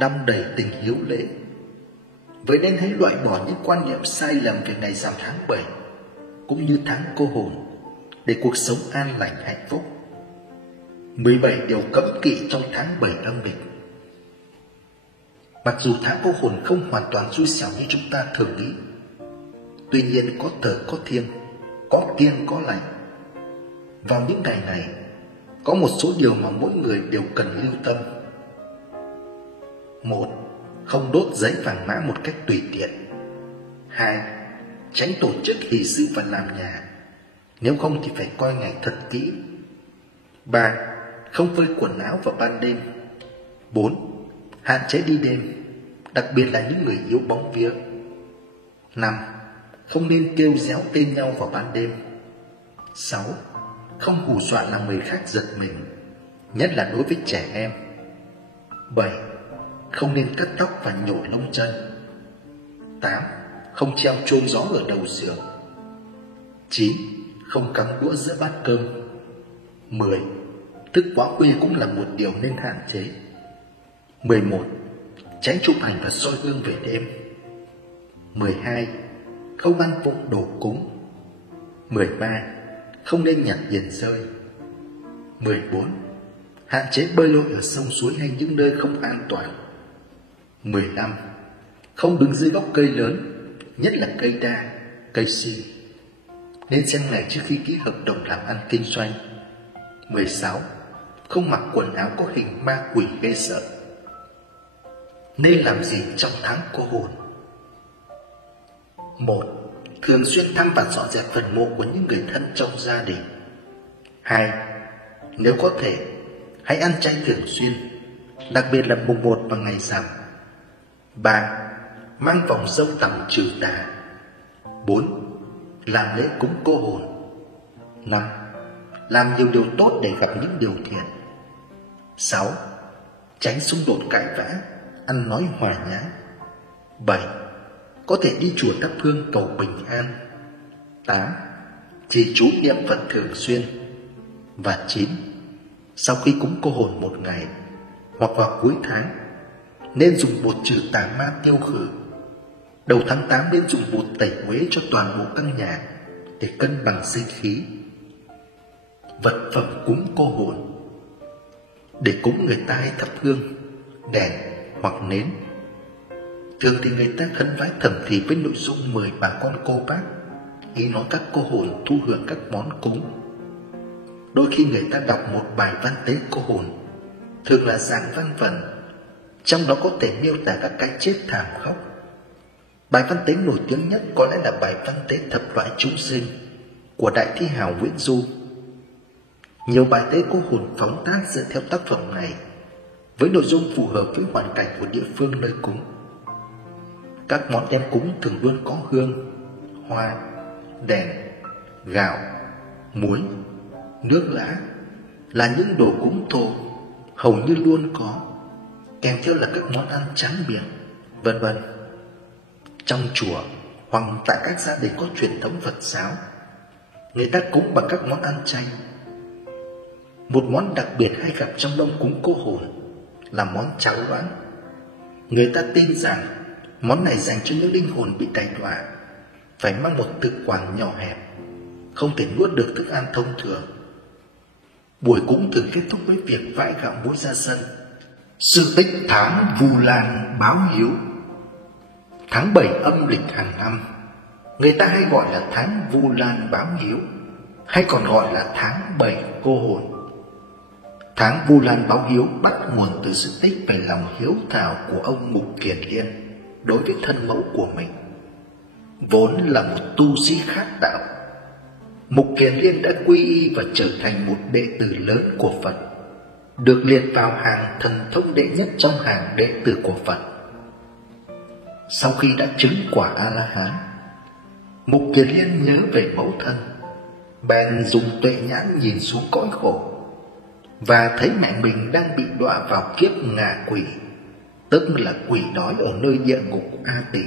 đong đầy tình hiếu lễ. Vậy nên hãy loại bỏ những quan niệm sai lầm về ngày rằm tháng 7 cũng như tháng cô hồn để cuộc sống an lành hạnh phúc. 17 điều cấm kỵ trong tháng 7 âm lịch. Mặc dù tháng cô hồn không hoàn toàn xui xẻo như chúng ta thường nghĩ, tuy nhiên có thở có thiêng, có kiêng có lành. Vào những ngày này, có một số điều mà mỗi người đều cần lưu tâm. 1. Không đốt giấy vàng mã một cách tùy tiện. 2. Tránh tổ chức hỷ sự và làm nhà, nếu không thì phải coi ngày thật kỹ. 3. Không phơi quần áo vào ban đêm. 4. Hạn chế đi đêm, đặc biệt là những người yếu bóng vía. 5. Không nên kêu réo tên nhau vào ban đêm. 6. Không hù dọa làm người khác giật mình, nhất là đối với trẻ em. 7. Không nên cắt tóc và nhổ lông chân. 8. Không treo chuông gió ở đầu giường. 9. Không cắm đũa giữa bát cơm. 10. Thức quá khuya cũng là một điều nên hạn chế. 11. Tránh chụp ảnh và soi gương về đêm. 12. Không ăn vụng đồ cúng. 13. Không nên nhặt tiền rơi. 14. Hạn chế bơi lội ở sông suối hay những nơi không an toàn. 15. Không đứng dưới gốc cây lớn, nhất là cây đa, cây si. Nên xem ngày trước khi ký hợp đồng làm ăn kinh doanh. 16. Không mặc quần áo có hình ma quỷ ghê sợ. Nên làm gì trong tháng cô hồn? 1. Thường xuyên thăm và dọn dẹp phần mộ của những người thân trong gia đình. 2. Nếu có thể, hãy ăn chay thường xuyên, đặc biệt là mùng 1 và ngày rằm. 3. Mang vòng dâu tằm trừ tà. 4. Làm lễ cúng cô hồn. 5. Làm nhiều điều tốt để gặp những điều thiện. 6. Tránh xung đột cãi vã, ăn nói hòa nhã. 7. Có thể đi chùa thắp hương cầu bình an. 8. Trì chú niệm Phật thường xuyên. Và 9. Sau khi cúng cô hồn một ngày hoặc vào cuối tháng, nên dùng bột trừ tà ma tiêu khử. Đầu tháng 8 nên dùng bột tẩy uế cho toàn bộ căn nhà để cân bằng sinh khí. Vật phẩm cúng cô hồn. Để cúng, người ta hay thắp hương, đèn hoặc nến. Thường thì người ta khấn vái thầm thì với nội dung mời bà con cô bác, ý nói các cô hồn thu hưởng các món cúng. Đôi khi người ta đọc một bài văn tế cô hồn, thường là dạng văn vần, trong đó có thể miêu tả các cái chết thảm khốc. Bài văn tế nổi tiếng nhất có lẽ là bài văn tế Thập loại chúng sinh của đại thi hào Nguyễn Du. Nhiều bài tế cô hồn phóng tác dựa theo tác phẩm này, với nội dung phù hợp với hoàn cảnh của địa phương nơi cúng. Các món đem cúng thường luôn có hương, hoa, đèn, gạo, muối, nước lã, là những đồ cúng thô hầu như luôn có, kèm theo là các món ăn tráng miệng, vân vân. Trong chùa hoặc tại các gia đình có truyền thống Phật giáo, người ta cúng bằng các món ăn chay. Một món đặc biệt hay gặp trong đông cúng cô hồn là món cháo loãng. Người ta tin rằng món này dành cho những linh hồn bị đày đọa, phải mang một thực quản nhỏ hẹp, không thể nuốt được thức ăn thông thường. Buổi cúng thường kết thúc với việc vãi gạo muối ra sân. Sự tích tháng Vu Lan báo hiếu. Tháng 7 âm lịch hàng năm, người ta hay gọi là tháng Vu Lan báo hiếu, hay còn gọi là tháng 7 cô hồn. Tháng Vu Lan báo hiếu bắt nguồn từ sự tích về lòng hiếu thảo của ông Mục Kiền Liên đối với thân mẫu của mình. Vốn là một tu sĩ khác đạo, Mục Kiền Liên đã quy y và trở thành một đệ tử lớn của Phật, được liệt vào hàng thần thông đệ nhất trong hàng đệ tử của Phật. Sau khi đã chứng quả A-la-hán, Mục Kiền Liên nhớ về mẫu thân, Bèn dùng tuệ nhãn nhìn xuống cõi khổ và thấy mẹ mình đang bị đọa vào kiếp ngạ quỷ, tức là quỷ đói ở nơi địa ngục A Tỳ.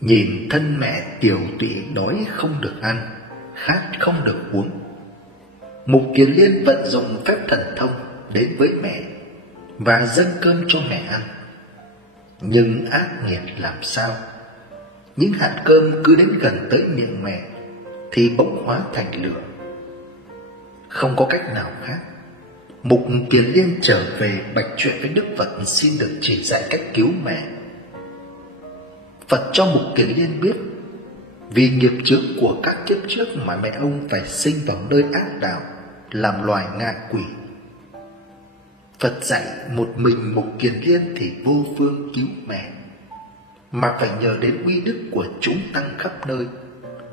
Nhìn thân mẹ tiều tụy đói không được ăn, khát không được uống, Mục Kiền Liên vận dụng phép thần thông đến với mẹ và dâng cơm cho mẹ ăn. Nhưng ác nghiệt làm sao, những hạt cơm cứ đến gần tới miệng mẹ thì bỗng hóa thành lửa. Không có cách nào khác, Mục Kiền Liên trở về bạch chuyện với Đức Phật xin được chỉ dạy cách cứu mẹ. Phật cho Mục Kiền Liên biết, vì nghiệp chướng của các kiếp trước mà mẹ ông phải sinh vào nơi ác đạo, làm loài ngạ quỷ. Phật dạy một mình Mục Kiền Liên thì vô phương cứu mẹ, mà phải nhờ đến uy đức của chúng tăng khắp nơi,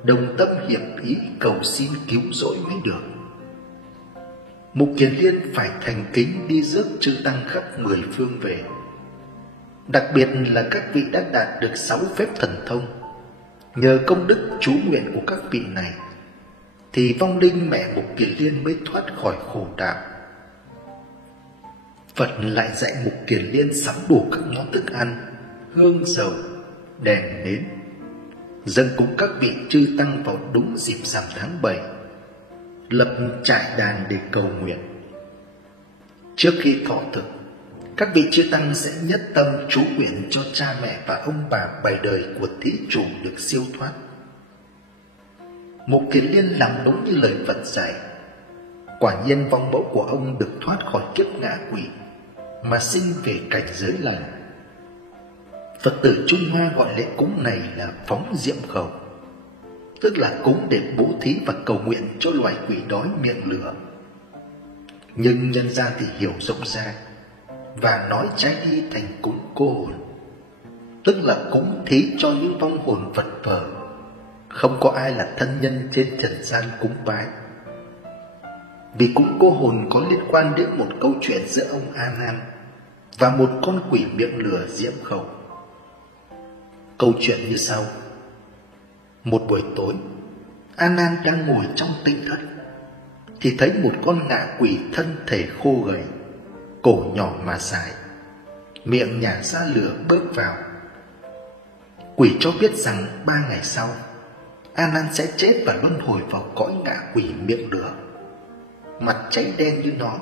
đồng tâm hiệp ý cầu xin cứu rỗi mới được. Mục Kiền Liên phải thành kính đi rước chư tăng khắp 10 phương về. Đặc biệt là các vị đã đạt được 6 phép thần thông. Nhờ công đức chú nguyện của các vị này thì vong linh mẹ Mục Kiền Liên mới thoát khỏi khổ đạo. Phật lại dạy Mục Kiền Liên sắm đủ các món thức ăn, hương dầu, đèn nến, dâng cúng các vị chư tăng vào đúng dịp rằm tháng 7, lập trại đàn để cầu nguyện. Trước khi thọ thực, các vị chư tăng sẽ nhất tâm chú nguyện cho cha mẹ và ông bà bảy đời của thí chủ được siêu thoát. Mục Kiền Liên làm đúng như lời Phật dạy. Quả nhiên vong mẫu của ông được thoát khỏi kiếp ngạ quỷ mà sinh về cảnh giới lành. Phật tử Trung Hoa gọi lễ cúng này là phóng diệm khẩu, tức là cúng để bố thí và cầu nguyện cho loài quỷ đói miệng lửa. Nhưng nhân gian thì hiểu rộng ra và nói trái đi thành cúng cô hồn, tức là cúng thí cho những vong hồn vật vờ, không có ai là thân nhân trên trần gian cúng bái. Vì cúng cô hồn có liên quan đến một câu chuyện giữa ông A Nan và một con quỷ miệng lửa diễm khẩu. Câu chuyện như sau. Một buổi tối, A Nan đang ngồi trong tĩnh thất thì thấy một con ngạ quỷ thân thể khô gầy, cổ nhỏ mà dài, miệng nhả ra lửa bước vào. Quỷ cho biết rằng 3 ngày sau, A Nan sẽ chết và luân hồi vào cõi ngạ quỷ miệng lửa, mặt cháy đen như nó.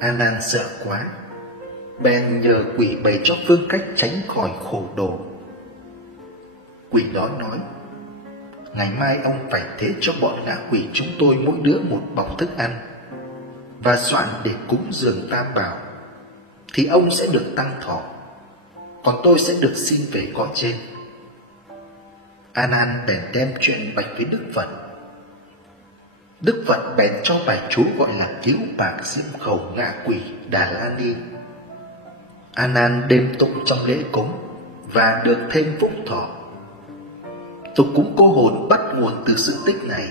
A Nan sợ quá, bèn nhờ quỷ bày cho phương cách tránh khỏi khổ đổ. Quỷ đó nói, ngày mai ông phải thế cho bọn ngạ quỷ chúng tôi mỗi đứa một bọc thức ăn và soạn để cúng dường tam bảo, thì ông sẽ được tăng thọ, còn tôi sẽ được xin về cõi trên. A Nan bèn đem chuyện bạch với Đức Phật. Đức Phật bèn cho bài chú gọi là cứu bạc diễm khẩu ngạ quỷ Đà La Ni. A Nan đêm tụng trong lễ cúng và được thêm phúc thọ. Tục cúng cô hồn bắt nguồn từ sự tích này,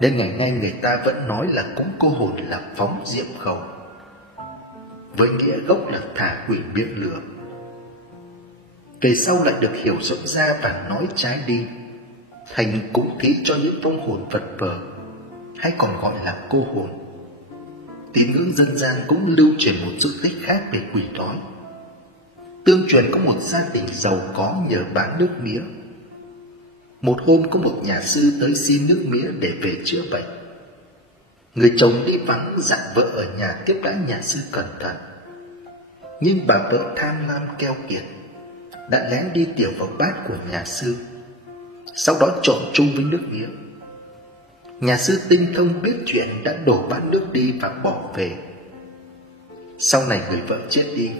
nên ngày nay người ta vẫn nói là cúng cô hồn là phóng diệm khẩu, với nghĩa gốc là thả quỷ miệng lửa. Về sau lại được hiểu rộng ra và nói trái đi, thành cúng thí cho những vong hồn vật vờ, hay còn gọi là cô hồn. Tín ngưỡng dân gian cũng lưu truyền một sự tích khác về quỷ đói. Tương truyền có một gia đình giàu có nhờ bán nước mía. Một hôm có một nhà sư tới xin nước mía để về chữa bệnh. Người chồng đi vắng dặn vợ ở nhà tiếp đãi nhà sư cẩn thận. Nhưng bà vợ tham lam keo kiệt đã lén đi tiểu vào bát của nhà sư, sau đó trộn chung với nước mía. Nhà sư tinh thông biết chuyện đã đổ bát nước đi và bỏ về. Sau này người vợ chết đi,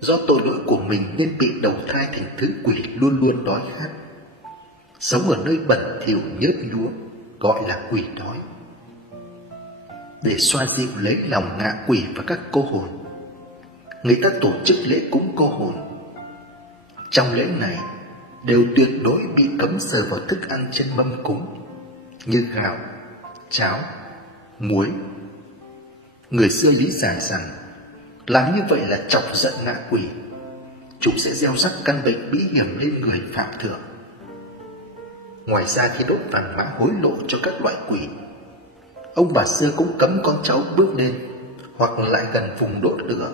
do tội lỗi của mình nên bị đầu thai thành thứ quỷ luôn luôn đói khát, sống ở nơi bẩn thỉu nhớt nhúa, gọi là quỷ đói. Để xoa dịu lấy lòng ngạ quỷ và các cô hồn, người ta tổ chức lễ cúng cô hồn. Trong lễ này đều tuyệt đối bị cấm sờ vào thức ăn trên mâm cúng, như gạo, cháo, muối. Người xưa lý giải rằng làm như vậy là chọc giận ngạ quỷ, chúng sẽ gieo rắc căn bệnh bí hiểm lên người phạm thượng. Ngoài ra khi đốt vàng mã hối lộ cho các loại quỷ, ông bà xưa cũng cấm con cháu bước lên hoặc lại gần vùng đốt lửa.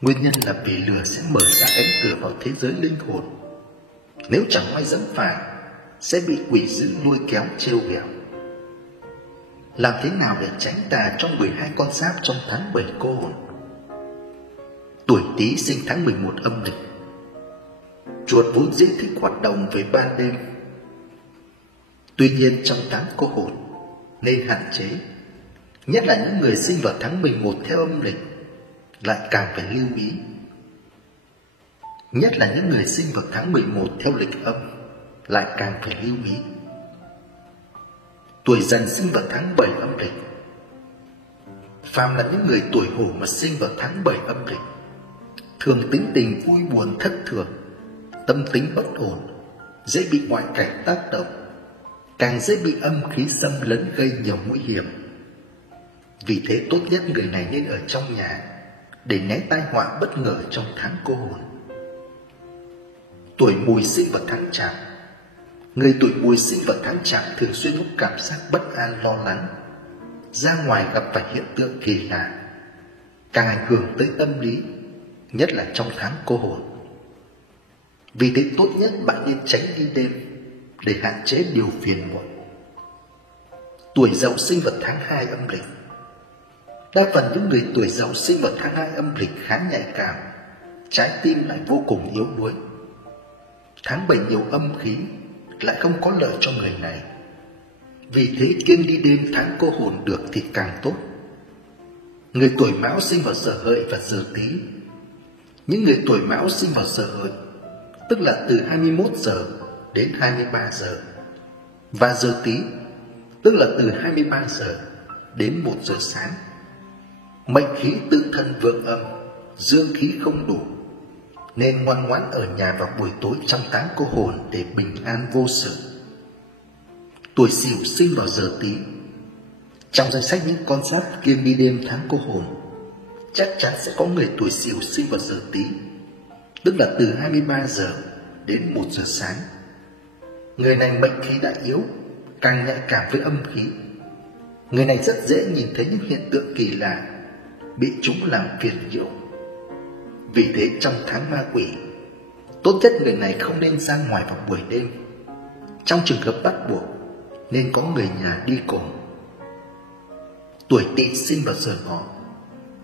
Nguyên nhân là vì lửa sẽ mở ra cánh cửa vào thế giới linh hồn. Nếu chẳng may dẫm phải, sẽ bị quỷ dữ lôi kéo trêu ghẹo. Làm thế nào để tránh tà trong 12 con giáp trong tháng 7 cô hồn? Tuổi Tý sinh tháng 11 âm lịch. Chuột vốn dễ thích hoạt động về ban đêm. Tuy nhiên trong tháng cô hồn nên hạn chế, nhất là những người sinh vào tháng 11 theo âm lịch lại càng phải lưu ý. Nhất là những người sinh vào tháng 11 theo lịch âm lại càng phải lưu ý. Tuổi Dần sinh vào tháng 7 âm lịch. Phàm là những người tuổi Hổ mà sinh vào tháng 7 âm lịch, thường tính tình vui buồn thất thường, tâm tính bất ổn, dễ bị ngoại cảnh tác động, càng dễ bị âm khí xâm lấn gây nhiều nguy hiểm. Vì thế tốt nhất người này nên ở trong nhà để né tai họa bất ngờ trong tháng cô hồn. Tuổi Mùi sinh vào tháng Chạp. Người tuổi Mùi sinh vào tháng Chạp thường xuyên có cảm giác bất an lo lắng, ra ngoài gặp phải hiện tượng kỳ lạ, càng ảnh hưởng tới tâm lý, nhất là trong tháng cô hồn. Vì thế tốt nhất bạn nên tránh đi đêm để hạn chế điều phiền muộn. Tuổi Dậu sinh vào tháng 2 âm lịch. Đa phần những người tuổi Dậu sinh vào tháng 2 âm lịch khá nhạy cảm, trái tim lại vô cùng yếu đuối. Tháng 7 nhiều âm khí lại không có lợi cho người này. Vì thế kiêng đi đêm tháng cô hồn được thì càng tốt. Người tuổi Mão sinh vào giờ Hợi và giờ Tý. Những người tuổi Mão sinh vào giờ Hợi, tức là từ 21 giờ đến 23 giờ, và giờ Tý, tức là từ 23 giờ đến 1 giờ sáng. Mệnh khí tự thân vượng âm, dương khí không đủ, nên ngoan ngoãn ở nhà vào buổi tối trong tháng cô hồn để bình an vô sự. Tuổi Sửu sinh vào giờ Tý. Trong danh sách những con giáp kiêng đi đêm tháng cô hồn, chắc chắn sẽ có người tuổi Sửu sinh vào giờ Tý, tức là từ 23 giờ đến 1 giờ sáng. Người này mệnh khí đã yếu, càng nhạy cảm với âm khí. Người này rất dễ nhìn thấy những hiện tượng kỳ lạ, bị chúng làm phiền nhiễu. Vì thế trong tháng ma quỷ, tốt nhất người này không nên ra ngoài vào buổi đêm. Trong trường hợp bắt buộc, nên có người nhà đi cùng. Tuổi Tỵ sinh vào giờ Ngọ.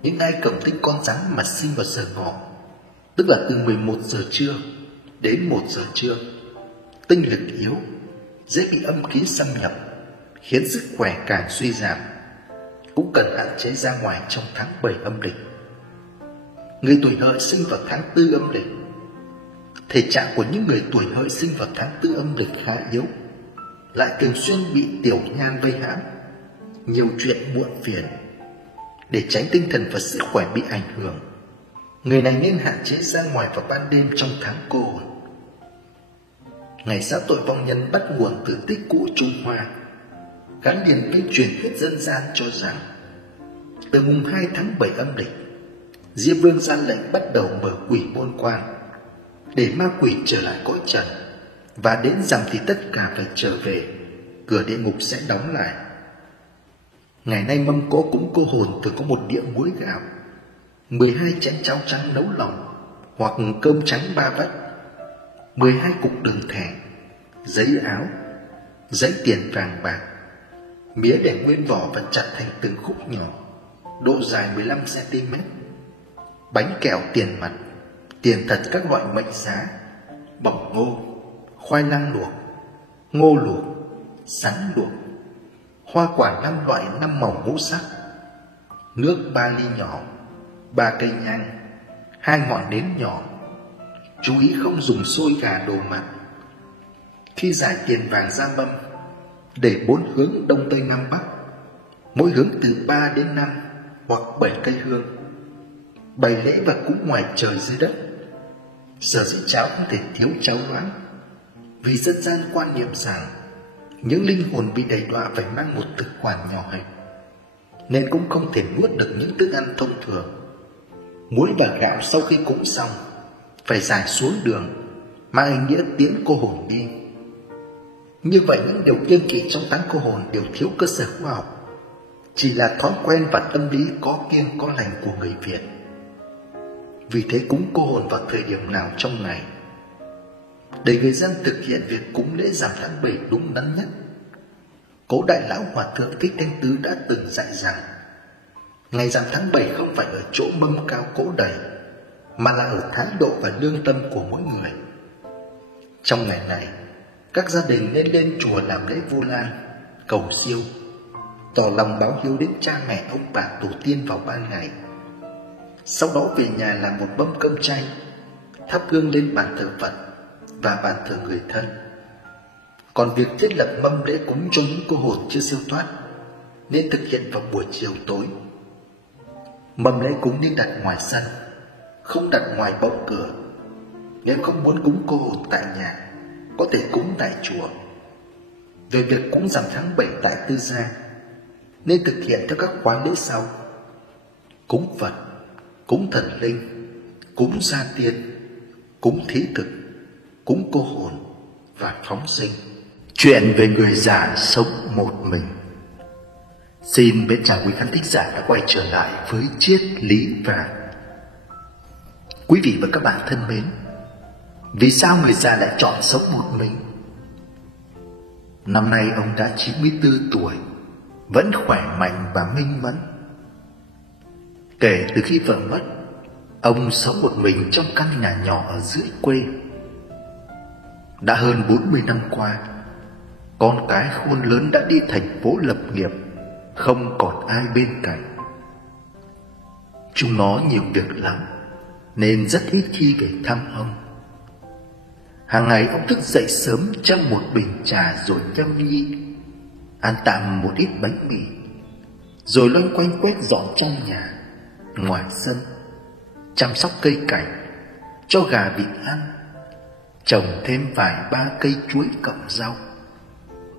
Những ai cầm tính con rắn mà sinh vào giờ Ngọ, tức là từ 11 giờ trưa đến 1 giờ trưa, tinh lực yếu, dễ bị âm khí xâm nhập, khiến sức khỏe càng suy giảm, cũng cần hạn chế ra ngoài trong tháng 7 âm lịch. Người tuổi Hợi sinh vào tháng 4 âm lịch. Thể trạng của những người tuổi Hợi sinh vào tháng 4 âm lịch khá yếu, lại thường xuyên bị tiểu nhan vây hãm, nhiều chuyện muộn phiền. Để tránh tinh thần và sức khỏe bị ảnh hưởng, người này nên hạn chế ra ngoài vào ban đêm trong tháng cô hồn. Ngày giáp tội vong nhân bắt nguồn từ tích cũ Trung Hoa, gắn liền với truyền thuyết dân gian cho rằng từ mùng 2 tháng 7 âm lịch, Diêm Vương ra lệnh bắt đầu mở quỷ môn quan để ma quỷ trở lại cõi trần, và đến rằm thì tất cả phải trở về, cửa địa ngục sẽ đóng lại. Ngày nay mâm cỗ cúng cô hồn thường có một đĩa muối gạo, 12 chén cháo trắng nấu lòng hoặc cơm trắng 3 vắt, 12 cục đường thẻ, giấy áo, giấy tiền vàng bạc, mía để nguyên vỏ và chặt thành từng khúc nhỏ, độ dài 15 cm, bánh kẹo tiền mặt, tiền thật các loại mệnh giá, bỏng ngô, khoai lang luộc, ngô luộc, sắn luộc, hoa quả 5 loại 5 màu ngũ sắc, nước 3 ly nhỏ, 3 cây nhang, 2 ngọn nến nhỏ. Chú ý không dùng xôi gà đồ mặn. Khi giải tiền vàng ra mâm, để 4 hướng đông tây nam bắc, mỗi hướng từ 3 đến 5 hoặc 7 cây hương. Bày lễ và cúng ngoài trời dưới đất. Sở dĩ cháo không thể thiếu cháo loãng, vì dân gian quan niệm rằng những linh hồn bị đày đọa phải mang một thực quản nhỏ hẹp, nên cũng không thể nuốt được những thức ăn thông thường. Muối và gạo sau khi cúng xong phải giải xuống đường, mang ý nghĩa tiễn cô hồn đi. Như vậy những điều kiêng kỵ trong táng cô hồn đều thiếu cơ sở khoa học, chỉ là thói quen và tâm lý có kiêng có lành của người Việt. Vì thế cúng cô hồn vào thời điểm nào trong ngày để người dân thực hiện việc cúng lễ rằm tháng 7 đúng đắn nhất. Cố Đại Lão Hòa Thượng Thích Thanh Tứ đã từng dạy rằng ngày rằm tháng 7 không phải ở chỗ mâm cao cỗ đầy, mà là ở thái độ và lương tâm của mỗi người. Trong ngày này, các gia đình nên lên chùa làm lễ Vu Lan, cầu siêu, tỏ lòng báo hiếu đến cha mẹ ông bà tổ tiên vào ban ngày. Sau đó về nhà làm một mâm cơm chay, thắp hương lên bàn thờ Phật và bàn thờ người thân. Còn việc thiết lập mâm lễ cúng cho những cô hồn chưa siêu thoát nên thực hiện vào buổi chiều tối. Mâm lễ cúng nên đặt ngoài sân, không đặt ngoài bậu cửa. Nếu không muốn cúng cô hồn tại nhà, có thể cúng tại chùa. Về việc cúng rằm tháng 7 tại tư gia, nên thực hiện theo các khóa lễ sau: cúng Phật, cúng thần linh, cúng gia tiên, cúng thí thực, cúng cô hồn và phóng sinh. Chuyện về người già sống một mình. Xin mến chào quý khán thính giả đã quay trở lại với Triết Lý Vàng. Quý vị và các bạn thân mến, vì sao người già lại chọn sống một mình? Năm nay ông đã 94 tuổi, vẫn khỏe mạnh và minh mẫn. Kể từ khi vợ mất, ông sống một mình trong căn nhà nhỏ ở dưới quê. Đã hơn 40 năm qua, con cái khôn lớn đã đi thành phố lập nghiệp, không còn ai bên cạnh. Chúng nó nhiều việc lắm, nên rất ít khi về thăm ông. Hàng ngày ông thức dậy sớm châm một bình trà rồi nhâm nhi, ăn tạm một ít bánh mì, rồi loanh quanh quét dọn trong nhà, ngoài sân, chăm sóc cây cảnh, cho gà vịt ăn, trồng thêm vài ba cây chuối cộng rau.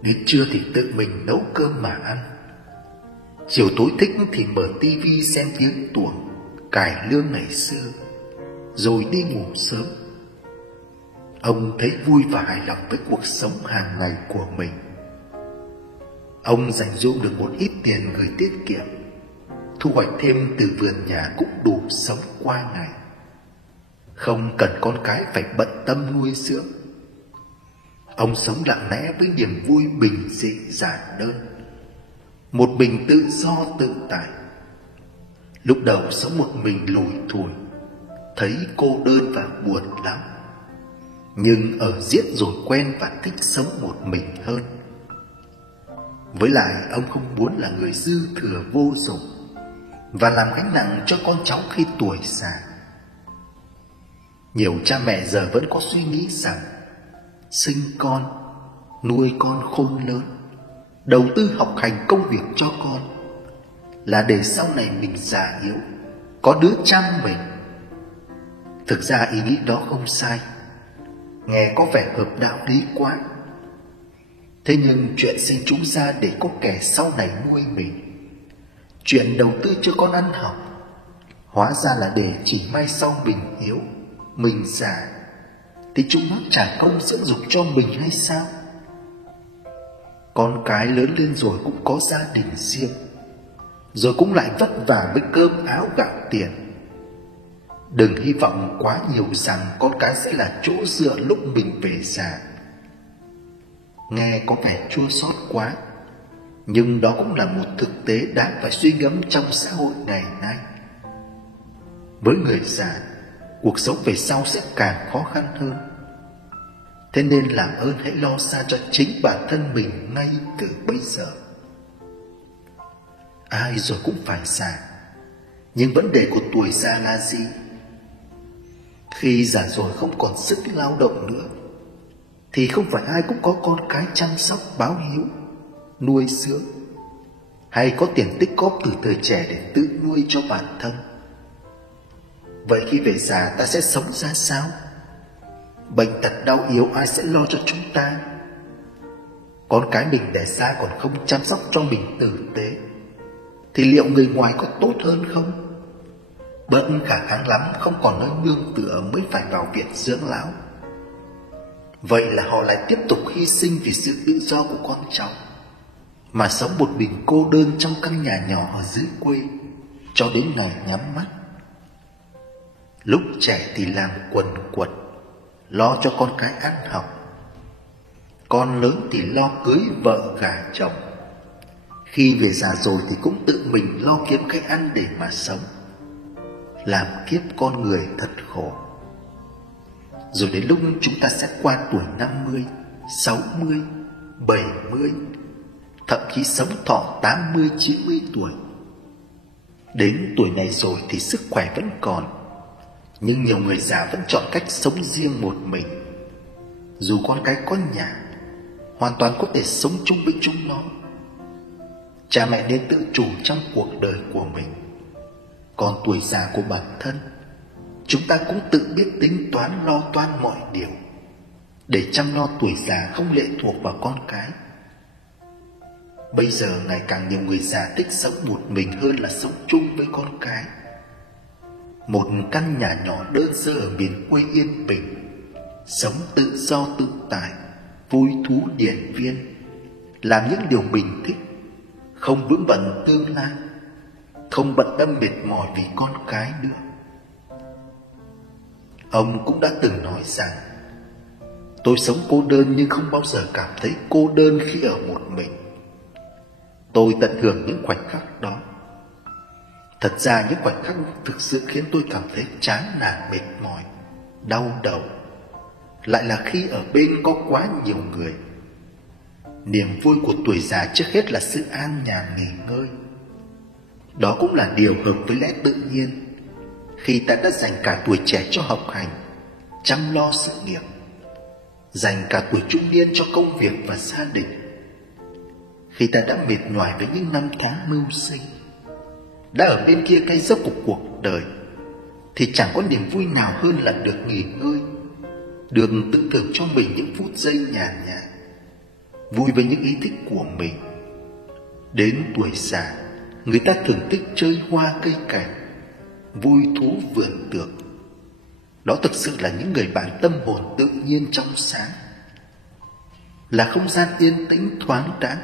Đến trưa thì tự mình nấu cơm mà ăn. Chiều tối thích thì mở tivi xem tiếng tuồng, cải lương ngày xưa, rồi đi ngủ sớm. Ông thấy vui và hài lòng với cuộc sống hàng ngày của mình. Ông dành dụm được một ít tiền gửi tiết kiệm, thu hoạch thêm từ vườn nhà cũng đủ sống qua ngày. Không cần con cái phải bận tâm nuôi dưỡng. Ông sống lặng lẽ với niềm vui bình dị giản đơn, một mình tự do tự tại. Lúc đầu sống một mình lủi thủi, thấy cô đơn và buồn lắm. Nhưng ở giết rồi quen và thích sống một mình hơn. Với lại ông không muốn là người dư thừa vô dụng và làm gánh nặng cho con cháu khi tuổi già. Nhiều cha mẹ giờ vẫn có suy nghĩ rằng sinh con, nuôi con khôn lớn, đầu tư học hành công việc cho con là để sau này mình già yếu, có đứa chăm mình. Thực ra ý nghĩ đó không sai, nghe có vẻ hợp đạo lý quá. Thế nhưng chuyện sinh chúng ra để có kẻ sau này nuôi mình, chuyện đầu tư cho con ăn học, hóa ra là để chỉ mai sau mình yếu, mình già, thì chúng nó trả công dưỡng dục cho mình hay sao? Con cái lớn lên rồi cũng có gia đình riêng, rồi cũng lại vất vả với cơm áo gạo tiền. Đừng hy vọng quá nhiều rằng con cái sẽ là chỗ dựa lúc mình về già. Nghe có vẻ chua xót quá, nhưng đó cũng là một thực tế đáng phải suy ngẫm trong xã hội ngày nay. Với người già, cuộc sống về sau sẽ càng khó khăn hơn. Thế nên làm ơn hãy lo xa cho chính bản thân mình ngay từ bây giờ. Ai rồi cũng phải già, nhưng vấn đề của tuổi già là gì? Khi già rồi không còn sức lao động nữa, thì không phải ai cũng có con cái chăm sóc báo hiếu, nuôi dưỡng, hay có tiền tích góp từ thời trẻ để tự nuôi cho bản thân. Vậy khi về già ta sẽ sống ra sao? Bệnh tật đau yếu ai sẽ lo cho chúng ta? Con cái mình đẻ ra còn không chăm sóc cho mình tử tế, thì liệu người ngoài có tốt hơn không? Bớt khả năng lắm, không còn nơi nương tựa mới phải vào viện dưỡng lão. Vậy là họ lại tiếp tục hy sinh vì sự tự do của con cháu, mà sống một mình cô đơn trong căn nhà nhỏ ở dưới quê cho đến ngày nhắm mắt. Lúc trẻ thì làm quần quật, lo cho con cái ăn học. Con lớn thì lo cưới vợ gả chồng. Khi về già rồi thì cũng tự mình lo kiếm cái ăn để mà sống. Làm kiếp con người thật khổ. Rồi đến lúc chúng ta sẽ qua tuổi 50, 60, 70, thậm chí sống thọ 80, 90 tuổi. Đến tuổi này rồi thì sức khỏe vẫn còn, nhưng nhiều người già vẫn chọn cách sống riêng một mình. Dù con cái có nhà, hoàn toàn có thể sống chung với chúng nó. Cha mẹ nên tự chủ trong cuộc đời của mình. Còn tuổi già của bản thân, chúng ta cũng tự biết tính toán lo toan mọi điều, để chăm lo tuổi già không lệ thuộc vào con cái. Bây giờ ngày càng nhiều người già thích sống một mình hơn là sống chung với con cái. Một căn nhà nhỏ đơn sơ ở miền quê yên bình, sống tự do tự tại, vui thú điển viên, làm những điều mình thích, không vướng bận tương lai, không bận tâm mệt mỏi vì con cái nữa. Ông cũng đã từng nói rằng, tôi sống cô đơn nhưng không bao giờ cảm thấy cô đơn khi ở một mình. Tôi tận hưởng những khoảnh khắc đó. Thật ra những khoảnh khắc thực sự khiến tôi cảm thấy chán nản, mệt mỏi, đau đầu lại là khi ở bên có quá nhiều người. Niềm vui của tuổi già trước hết là sự an nhàn nghỉ ngơi. Đó cũng là điều hợp với lẽ tự nhiên khi ta đã dành cả tuổi trẻ cho học hành, chăm lo sự nghiệp, dành cả tuổi trung niên cho công việc và gia đình. Khi ta đã mệt nhoài với những năm tháng mưu sinh, đã ở bên kia cái dốc của cuộc đời, thì chẳng có niềm vui nào hơn là được nghỉ ngơi, được tự thưởng cho mình những phút giây nhàn nhã, vui với những ý thích của mình. Đến tuổi già, người ta thường thích chơi hoa cây cảnh, vui thú vườn tược. Đó thực sự là những người bạn tâm hồn tự nhiên trong sáng, là không gian yên tĩnh thoáng đãng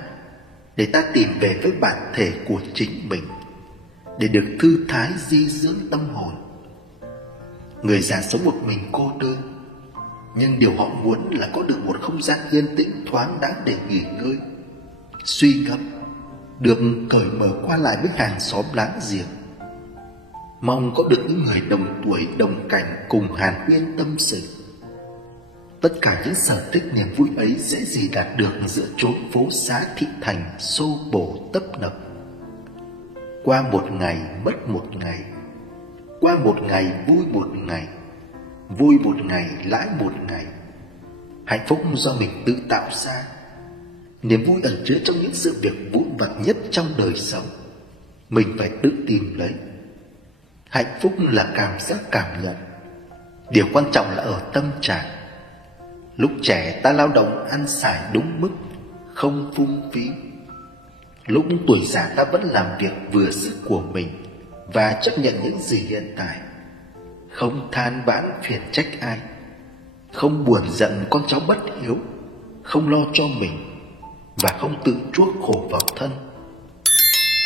để ta tìm về với bản thể của chính mình, để được thư thái di dưỡng tâm hồn. Người già sống một mình cô đơn, nhưng điều họ muốn là có được một không gian yên tĩnh thoáng đãng để nghỉ ngơi, suy ngẫm, được cởi mở qua lại với hàng xóm láng giềng. Mong có được những người đồng tuổi đồng cảnh cùng hàn huyên tâm sự. Tất cả những sở thích niềm vui ấy dễ gì đạt được giữa chốn phố xá thị thành xô bồ tấp nập. Qua một ngày mất một ngày, qua một ngày vui một ngày, vui một ngày lãi một ngày. Hạnh phúc do mình tự tạo ra. Niềm vui ẩn chứa trong những sự việc vụn vặt nhất trong đời sống, mình phải tự tìm lấy. Hạnh phúc là cảm giác cảm nhận. Điều quan trọng là ở tâm trạng. Lúc trẻ ta lao động ăn xài đúng mức, không phung phí. Lúc tuổi già ta vẫn làm việc vừa sức của mình và chấp nhận những gì hiện tại, không than vãn phiền trách ai, không buồn giận con cháu bất hiếu, không lo cho mình và không tự chuốc khổ vào thân.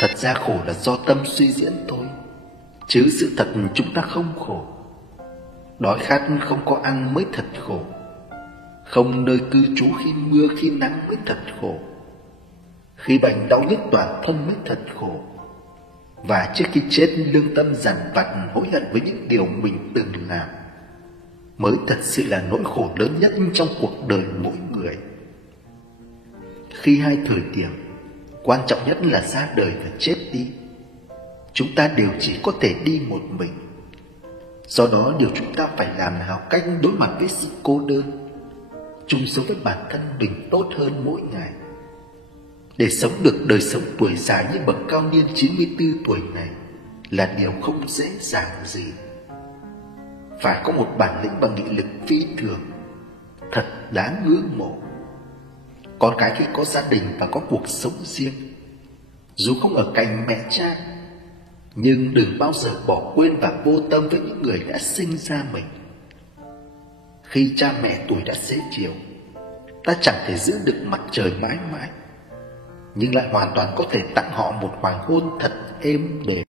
Thật ra khổ là do tâm suy diễn thôi, chứ sự thật chúng ta không khổ. Đói khát không có ăn mới thật khổ, không nơi cư trú khi mưa khi nắng mới thật khổ, khi bệnh đau nhức toàn thân mới thật khổ. Và trước khi chết, lương tâm dằn vặt hối hận với những điều mình từng làm mới thật sự là nỗi khổ lớn nhất trong cuộc đời mỗi người. Khi hai thời điểm quan trọng nhất là ra đời và chết đi, chúng ta đều chỉ có thể đi một mình. Do đó điều chúng ta phải làm là học cách đối mặt với sự cô đơn, chung sống với bản thân mình tốt hơn mỗi ngày. Để sống được đời sống tuổi già như bậc cao niên 94 tuổi này là điều không dễ dàng gì. Phải có một bản lĩnh và nghị lực phi thường, thật đáng ngưỡng mộ. Con cái khi có gia đình và có cuộc sống riêng, dù không ở cạnh mẹ cha, nhưng đừng bao giờ bỏ quên và vô tâm với những người đã sinh ra mình. Khi cha mẹ tuổi đã xế chiều, ta chẳng thể giữ được mặt trời mãi mãi, nhưng lại hoàn toàn có thể tặng họ một hoàng hôn thật êm đềm.